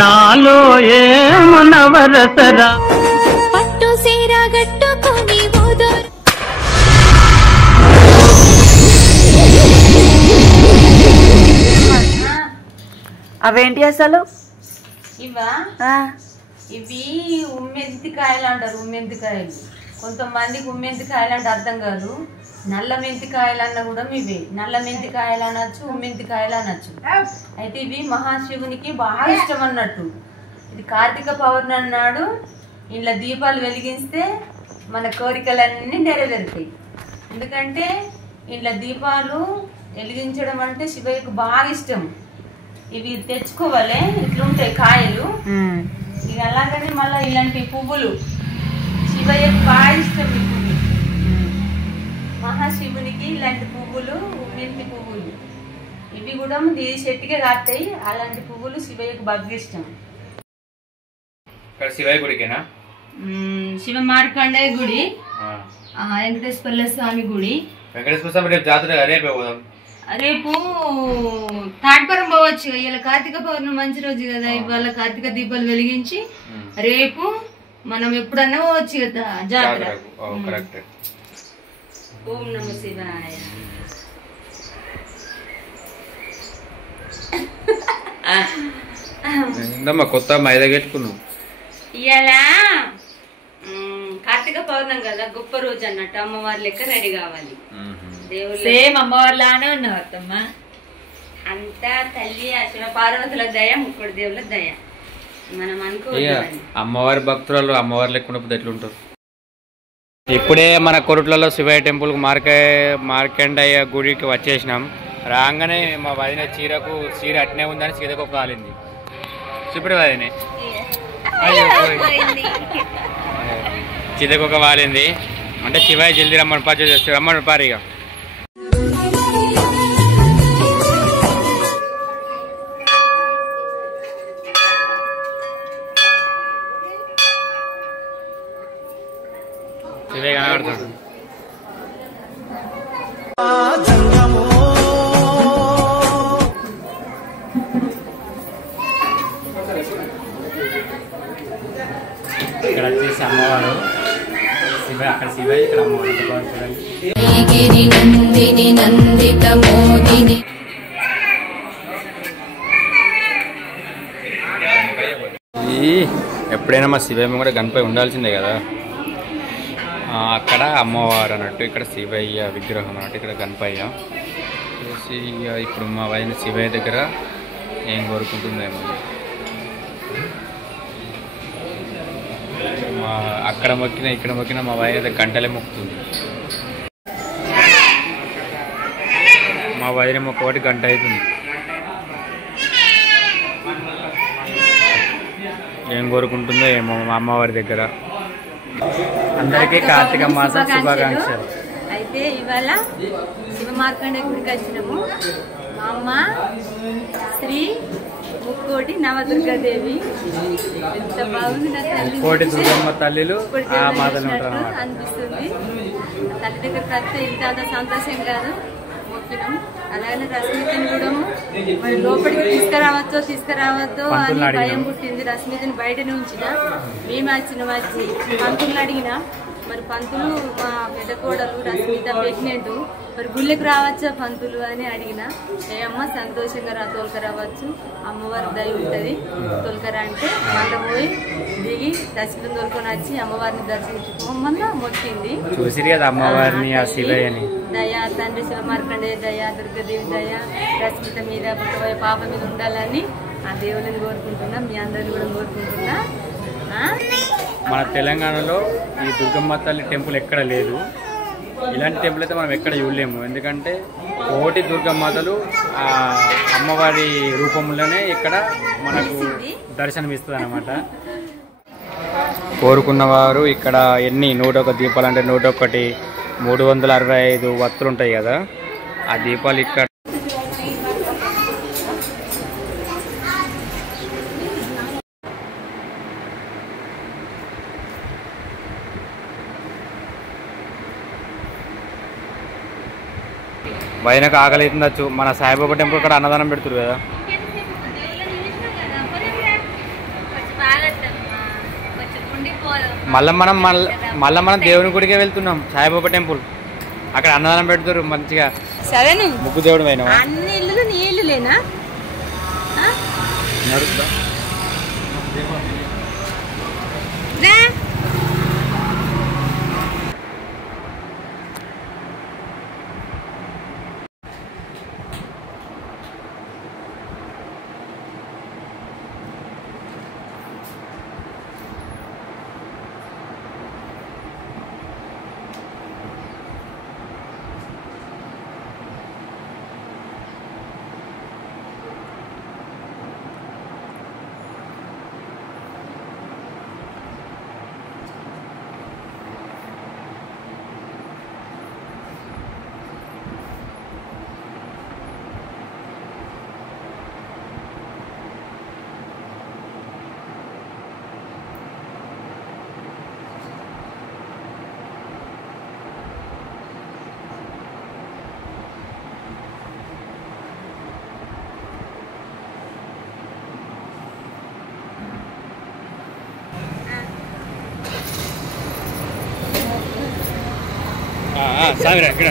నాలో ఏమనవరసరా పట్టు సీర గట్టుకొని అవేంటి అసలు? ఇవా ఇవి ఉమ్మెంతికాయలు అంటారు. ఉమ్మెంతికాయలు కొంతమందికి ఉమ్మెంతికాయలు అంటే అర్థం కాదు. నల్ల మెంతికాయలు అన్న కూడా ఇవే. నల్ల మెంతికాయలు అనొచ్చు, ఉమ్మెంతికాయలు అనొచ్చు. అయితే ఇవి మహాశివునికి బాగా ఇష్టం అన్నట్టు. ఇది కార్తీక పౌర్ణమి నాడు ఇంట్లో దీపాలు వెలిగిస్తే మన కోరికలన్నీ నెరవేరుతాయి. ఎందుకంటే ఇంట్లో దీపాలు వెలిగించడం అంటే శివయ్యకు బాగా ఇష్టం. ఇవి తెచ్చుకోవాలి, ఇట్లుంటాయి కాయలు. ఇక అలాగనే మళ్ళీ ఇలాంటి పువ్వులు శివయ్యకు బాగా ఇష్టం. ఈ పువ్వులు మహాశివునికి ఇలాంటి పువ్వులు, మెంతి పువ్వులు ఇవి కూడా చెట్టుకే కాస్తాయి. అలాంటి పువ్వులు శివయ్యకు బాగా ఇష్టం. శివయ్య గుడికేనా? శివ మార్కండేయ గుడి, వెంకటేశ్వర స్వామి గుడి. వెంకటేశ్వర స్వామి రేపు జాతర, రేపే పోదాం. రేపు తాడ్పురం పోవచ్చు. ఇలా కార్తీక పౌర్ణమి మంచి రోజు కదా. ఇవాళ కార్తీక దీపాలు వెలిగించి రేపు మనం ఎప్పుడన్నా పోవచ్చు కదా జాతర. ఓం నమః శివాయ. కొత్త మైదా పెట్టుకున్నావు. ఇలా కార్తీక పౌర్ణమి కదా, గొప్ప రోజు అన్నట్టు. అమ్మవారి లెక్క రెడీ కావాలి. సేమ్ అమ్మవారిలానే ఉన్నావు అత్తమ్మ. అంతా తల్లి శివ పార్వతుల దయ, ముక్కుడు దేవుల దయ. మనం అనుకో అమ్మవారి భక్తులు అమ్మవారి లెక్క ఉన్నప్పుడు ఎట్లుంటారు. ఇప్పుడే మన కొరుట్లలో శివయ్య టెంపుల్ మార్కండయ్య గుడికి వచ్చేసినాం. రాగానే మా వదిన చీర అట్నే ఉందని సీతకు కాలింది. చూపుడు వదినే చితకొక వాలింది అంటే శివయ్య జల్దీ రమ్మని పర్చేసి రమ్మని పారిగా. శివయ్య కనబడుతుంది. ఇక్కడ వచ్చేసి అమ్మవారు శివయ్య, అక్కడ శివయ్య, ఇక్కడ అమ్మవారు. ఎప్పుడైనా మా శివయ్య కూడా గణపతి ఉండాల్సిందే కదా. అక్కడ అమ్మవారు అన్నట్టు, ఇక్కడ శివయ్య విగ్రహం అన్నట్టు, ఇక్కడ గణపయ్య చూసి. ఇప్పుడు మా వైన శివయ్య దగ్గర ఏం కోరుకుంటుందేమో. అక్కడ మొక్కినా ఇక్కడ మొక్కినా మా వైన దగ్గర గంటలే మొక్కుతుంది. మా వైన మొక్క ఒకటి గంట అవుతుంది. ఏం కోరుకుంటుందో ఏమో మా అమ్మవారి దగ్గర. అందరికీ కార్తీక మాసం శుభాకాంక్షలు. అయితే ఇవాళ శివ మార్కండేయ గుడికి వచ్చినాము. మా అమ్మ శ్రీ ముక్కోటి నవదుర్గాదేవి. ఎంత బాగుంది నా తల్లి. కోటి దుర్గమ్మ తల్లిలు అనిపిస్తుంది. తల్లి దగ్గరికి వస్తే ఇంత సంతోషం కాదు. మొక్కినాం. అలాగే రశ్మితని కూడా మరి లోపలికి తీసుకురావద్దో అని భయం పుట్టింది. రశ్మితని బయటనే ఉంచిన. మేము వచ్చి పంతులు అడిగినా, మరి పంతులు మా పెద్ద కోడలు రశ్మిత ప్రెగ్నెంట్, మరి గుళ్ళకి రావచ్చా పంతులు అని అడిగిన. ఏమమ్మా సంతోషంగా తోలుకరావచ్చు, అమ్మవారి దయ ఉంటుంది, తోలుకరా అంటే మళ్ళీ పోయి దిగి రశ్మితను తోలుకొని వచ్చి అమ్మవారిని దర్శించుకోమన్నా మొక్కింది. చూసిరి కదా అమ్మవారిని, ఆ శివయ్యని. దయా తండ్రి శివ మార్కండేయ దయ, దుర్గాదేవి దయ రశ్మిత మీద, పుట్టబోయే పాప మీద ఉండాలని ఆ దేవుళ్ళని కోరుకుంటున్నా. మీ అందరిని కూడా కోరుకుంటున్నా. మన తెలంగాణలో ఈ దుర్గమ్మ తల్లి టెంపుల్ ఎక్కడ లేదు. ఇలాంటి టెంపుల్ అయితే మనం ఎక్కడ చూడలేము. ఎందుకంటే కోటి దుర్గమ్మతలు ఆ అమ్మవారి రూపంలోనే ఇక్కడ మనకు దర్శనమిస్తుంది అన్నమాట. కోరుకున్నవారు ఇక్కడ ఎన్ని 101 దీపాలు అంటే 101 365 వత్తులు ఉంటాయి కదా, ఆ దీపాలు ఇక్కడ వైనకు ఆకలి అవుతుండొచ్చు. మన సాయిబాబా టెంపుల్ ఇక్కడ అన్నదానం పెడుతురు కదా. మళ్ళీ మనం దేవుని గుడికే వెళ్తున్నాం, సాయిబాబా టెంపుల్. అక్కడ అన్నదానం పెడతారు మంచిగా. సరేను, ముగ్గు దేవుడు పైన అన్ని ఇల్లు నీ ఇల్లులేనా? నడుస్తా సావిరా ఇక్కడ.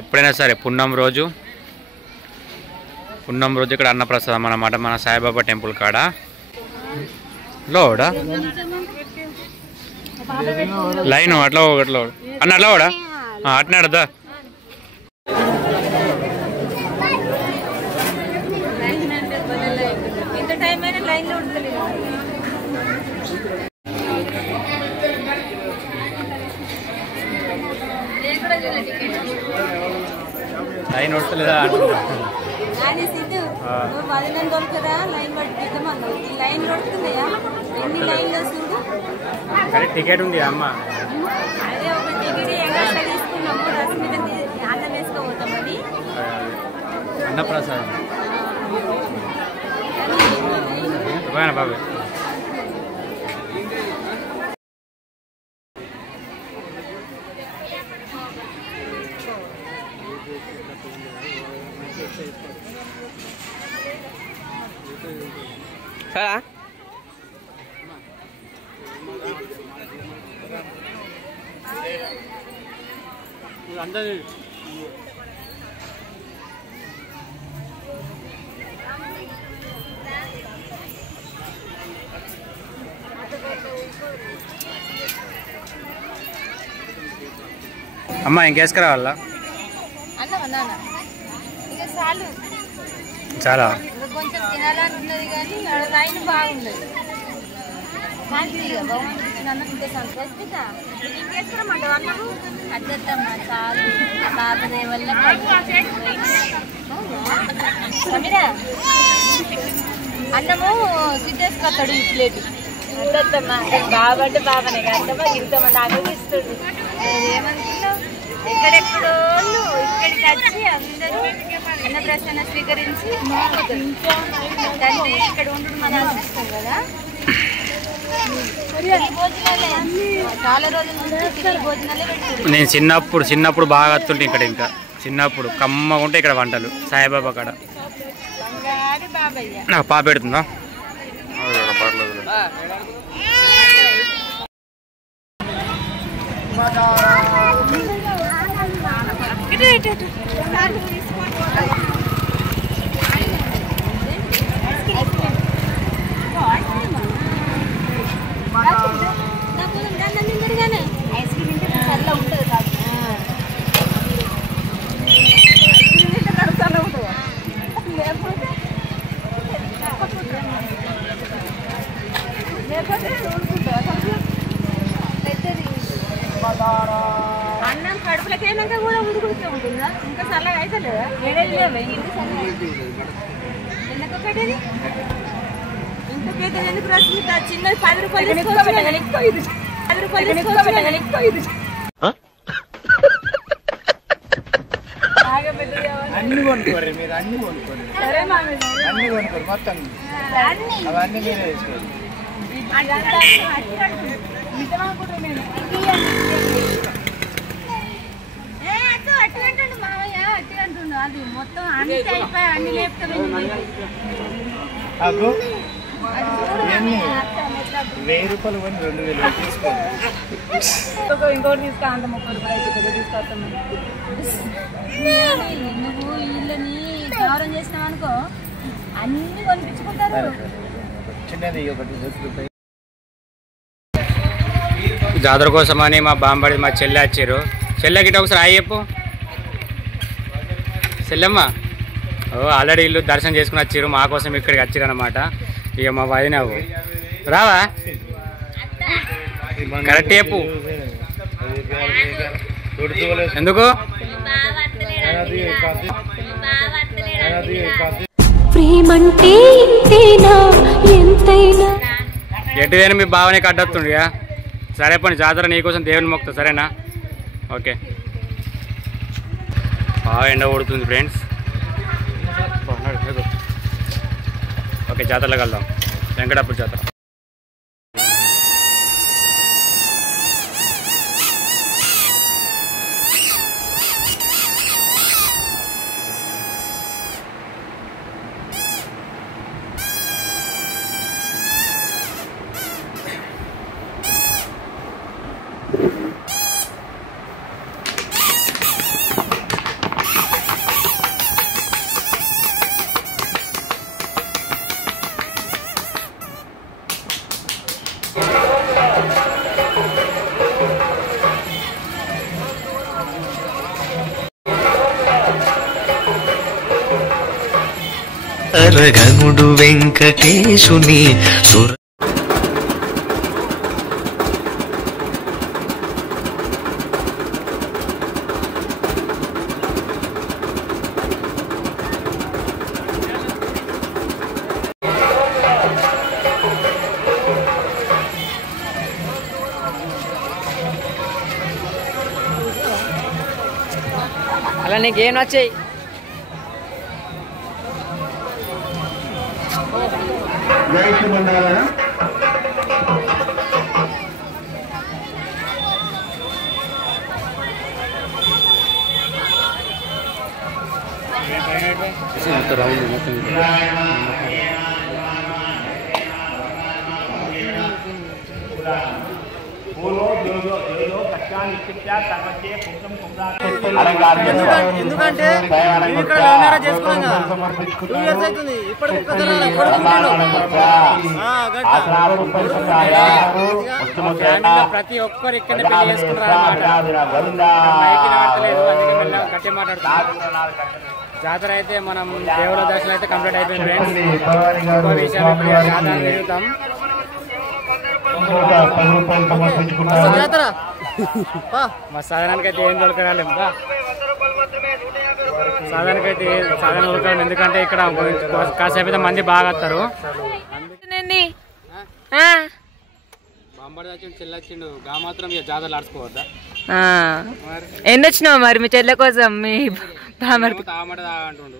ఎప్పుడైనా సరే పున్నం రోజు ఇక్కడ అన్నప్రసాదం అన్నమాట మన సాయిబాబా టెంపుల్ కాడ. లోడా లైన్ అట్లా ఒకటిలో అన్న అట్లా కూడా అట్నే అడదా. లైన్ వస్తలేదా? టికెట్ ఉంది అమ్మ. అన్నప్రసాదం బాబు. అమ్మ ఇంకేసుకురావాలా? చాలా కొంచెం తినాలనుకున్నది కానీ లైన్ బాగుండదు. అన్నము సిద్ధేసుకొస్తాడు ఈ ప్లేట్. అద్దమ్మా బాబంటే బాబనే కదమ్మా, ఇంతమంది ఆగమిస్తాడు. ఏమనుకున్నావు? ఎక్కడెక్కడో ఇక్కడికి వచ్చి అందరూ అన్నప్రసన్న స్వీకరించి తండ్రి ఇక్కడ ఉండడం మన అదృష్టం కదా. చాలా రోజుల నుంచి భోజనాలే పెట్టుకుంటారు. నేను చిన్నప్పుడు బాగా వస్తుంటే ఇక్కడ, ఇంకా చిన్నప్పుడు కమ్మగా ఉంటే ఇక్కడ వంటలు సాయిబాబా కాడ. నాకు పాప పెడుతుందా? ఐస్ క్రీమ్ తింటే చల్ల ఉంటుంది కాదు. అన్నం కడుపులకి అయినాక కూడా ఉడుకుతూ ఉంటుందా? ఇంకా చల్లగా అయితే లేదా? ఎందుకొకటి ఇంత పెద్ద ఎందుకు రాసింది? చిన్నది 10 రూపాయలు అన్ని కొనుక్కోరు మీరు, అన్ని కొనుక్కోరు. అన్ని కొనుక్కోరు మొత్తం, అవన్నీ మీరే వేసుకోండి. అది మొత్తం అన్ని అయిపోయి అగో 1000 రూపాయలు కొని 2000 తీసుకోండి. ఇంకోటి తీసుకో, అంత 30 రూపాయలు తీసుకొస్తాను. నువ్వు వీళ్ళని గౌరవం చేసినావు అనుకో, అన్ని కొనిపించుకుంటారు. చిన్నది ఒకటి 10 రూపాయలు. జాతర కోసమని మా బాంబడి మా చెల్లె వచ్చారు. చెల్లె గిట్ట ఒకసారి ఆయి చెప్పు. చెల్లెమ్మ ఆల్రెడీ ఇల్లు దర్శనం చేసుకుని వచ్చారు, మా కోసం ఇక్కడికి వచ్చారు అనమాట. ఇక మా వదినవు రావా, కరెక్ట్ చెప్పు. ఎందుకు ప్రేమంటే ఇంతేనా ఎంతైనా. ఎటువైనా మీ బావనే కట్టొస్తుండగా. సరే పని జాతర నీకోసం దేవుని మొక్తా, సరేనా? ఓకే. బాగా ఎండ కొడుతుంది ఫ్రెండ్స్. ఓకే, జాతరలో కలుద్దాం. వెంకటాపూర్ జాతర. అరగనుడు వెంకటేశుని సుర అలా నీకేం నచ్చాయి? ఎందుకంటే ఇక్కడ లవ్ చేసుకున్నాం కదా, 2 years అవుతుంది. ఇప్పటికి ప్రతి ఒక్కరు ఇక్కడ పెళ్లి చేసుకుంటారు. గట్టి మాట్లాడుతున్నారు. జాతర అయితే మనం దేవుల దర్శనం అయితే కంప్లీట్ అయిపోయింది ఫ్రెండ్స్. ఇంకో విషయాలు జాతర తిరుగుతాం. మా సాధనానికి అయితే ఏం దొరకరాలేం. సాధనానికి అయితే సాధన దొరకడం, ఎందుకంటే ఇక్కడ కాసేపు అయితే మంది బాగా వస్తారు. బాంబడి వచ్చిండు, చెల్లి వచ్చిండు, గా మాత్రం ఇక జాతరలు ఆడుకోవద్దా? ఎన్ని వచ్చినావు మరి మీ చెల్లె కోసం? మీ బామర్ది తాగమాట తాగంటుండు,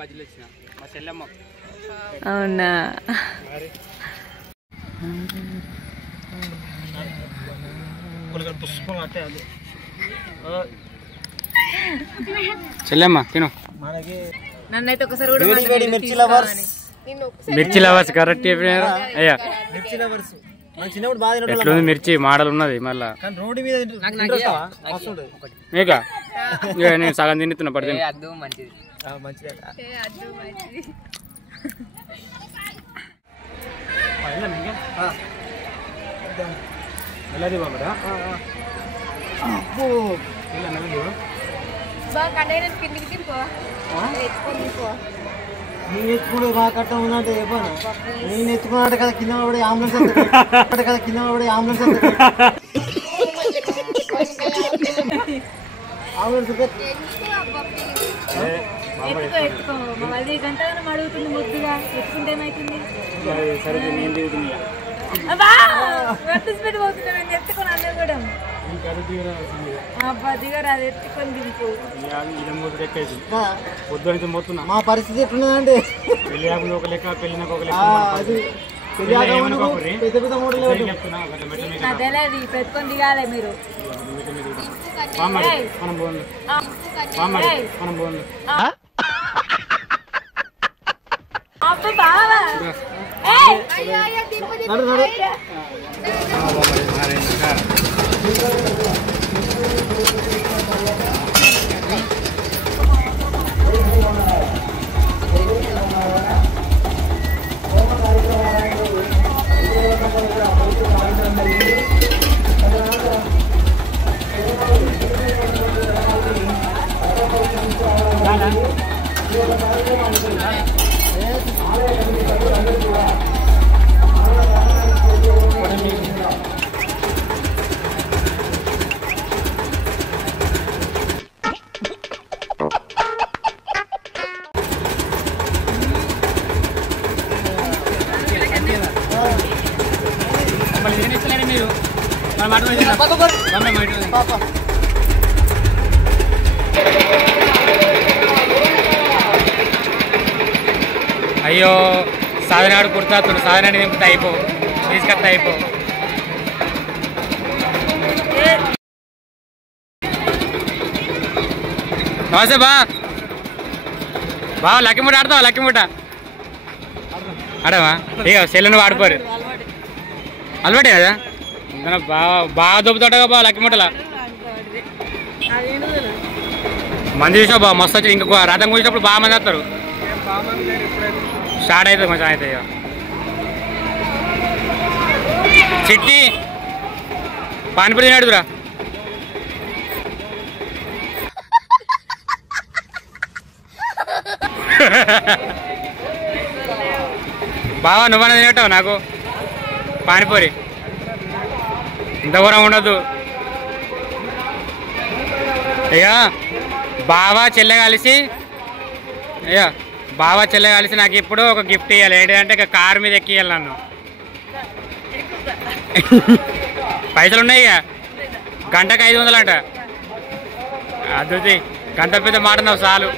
బజ్జీలు వచ్చిన మా చెల్లెమ్మ. అవునా? చెల్లెమ్మ తిను. నన్నైతే ఒకసారి కూడా మిర్చి లవర్స్ కరెక్ట్ చెప్పినారు. అయ్యా చిన్నప్పుడు బాగా ఎట్లుంది మిర్చి మోడల్ ఉన్నది మళ్ళా రోడ్డు మీద మీకా? నేను సగం తింటున్నా పడుతుంది. నేను ఎత్తుకునే బాగా కట్ట ఉన్నట్టు చెప్పాను. నేను ఎత్తుకున్నట్టు కదా కింద పడి అంబులెన్స్ కదా కింద పడి అంబులెన్స్ అడుగుతుంది ముద్దుగా ఎత్తుకుంటే ఏమైతుంది? ఎత్తుకొని అన్న కూడా దిగరు, అది ఎత్తుకొని దింపు. పొద్దున మొత్తున్నా. మా పరిస్థితి ఎట్లున్నదంటే పెళ్లి ఒక లెక్క, పెళ్ళినాక ఒక లెక్క. పెద్ద పెద్ద మోడల్ తెలియదు, పెట్టుకొని దిగాలి మీరు. మనం బాగుంది. నడు నడు అయ్యో సాధనాడు కుర్తాడు సాధనాన్ని నింపుతా అయిపో తీసుకొస్తా అయిపో నమస్తే బా లక్కిముట ఆడతావా లక్కిముట ఆడవా ఇక సెల్లును వాడుకోరు అలవాటే కదా బాగా దొబ్బుతాడుగా బా లక్కిముట్టలా మంది చూసినా బా మస్తు వచ్చి ఇంకొక రథం కూర్చినప్పుడు బాగా మంది వస్తారు స్టార్ట్ అవుతుంది కొంచెం అయితే ఇక చిట్టి పానీపూరి తినాడురా బావా నువ్వన్నా తినట్టావు నాకు పానీపూరి ఇంత దూరం ఉండదు అయ్యా బావా చెల్లె కలిసి నాకు ఇప్పుడు ఒక గిఫ్ట్ ఇవ్వాలి ఏంటంటే ఇక కారు మీద ఎక్కియాలి నన్ను పైసలు ఉన్నాయి ఇక గంటకు 500 అంట అద్దుతి గంట పెద్ద మాట నావు చాలు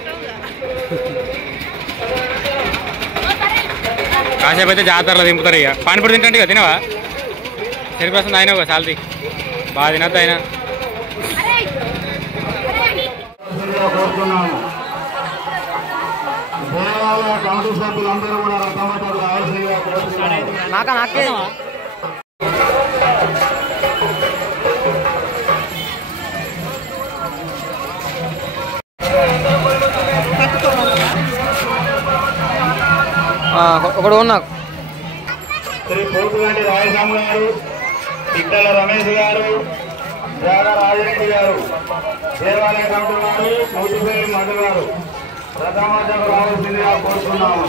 కాసేపు అయితే జాతరలో దింపుతారు ఇక పానీపూరి తింటే ఇక తినవా సరిపోతుంది అయినా ఒక సాల్ది బాగా తినద్దు అయినా కమిటీ సభ్యులందరూ కూడా రథమటలు నాకే ఒకడు నాకు శ్రీ పోతుగంటి రాయస్వామి గారు పిట్టల రమేష్ గారు త్యాగ రాజరెడ్డి గారు దేవాలయ కమిటీ వారు నూటిపల్లి మధు గారు రథమటలు రావాల్సిందిగా కోరుతున్నాము.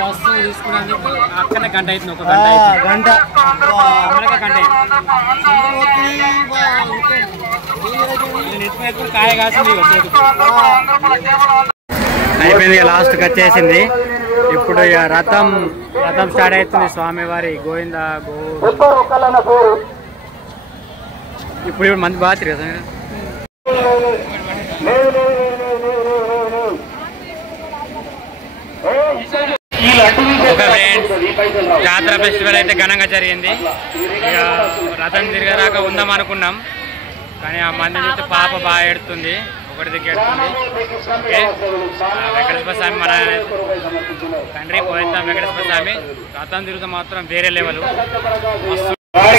వస్తువు తీసుకున్నందుకు అక్కడనే గంట అవుతుంది ఒక గంట కాయ కాసింది అయిపోయింది లాస్ట్కి వచ్చేసింది. ఇప్పుడు ఇక రథం స్టార్ట్ అవుతుంది స్వామివారి గోవింద ఇప్పుడు మంది బాగా తిరిగి జాతర ఫెస్టివల్ అయితే ఘనంగా జరిగింది. ఇక రథం తిరగరాక ఉందాం అనుకున్నాం కానీ ఆ మంది చూస్తే పాప బాగా ఏడుతుంది, ఒకటి దిక్కు ఏడుతుంది. ఓకే వెంకటేశ్వర స్వామి మన తండ్రి పోయిద్దాం వెంకటేశ్వర స్వామి రథం తిరుగుతూ మాత్రం వేరే లెవెల్.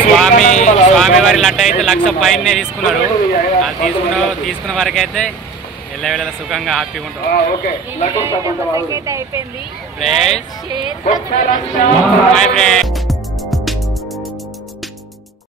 స్వామివారి లడ్డు అయితే 1,00,000 పైనే తీసుకున్నారు. అది తీసుకున్న వరకైతే ఎల్లవేళ సుఖంగా హ్యాపీగా ఉంటాం. Bye friends.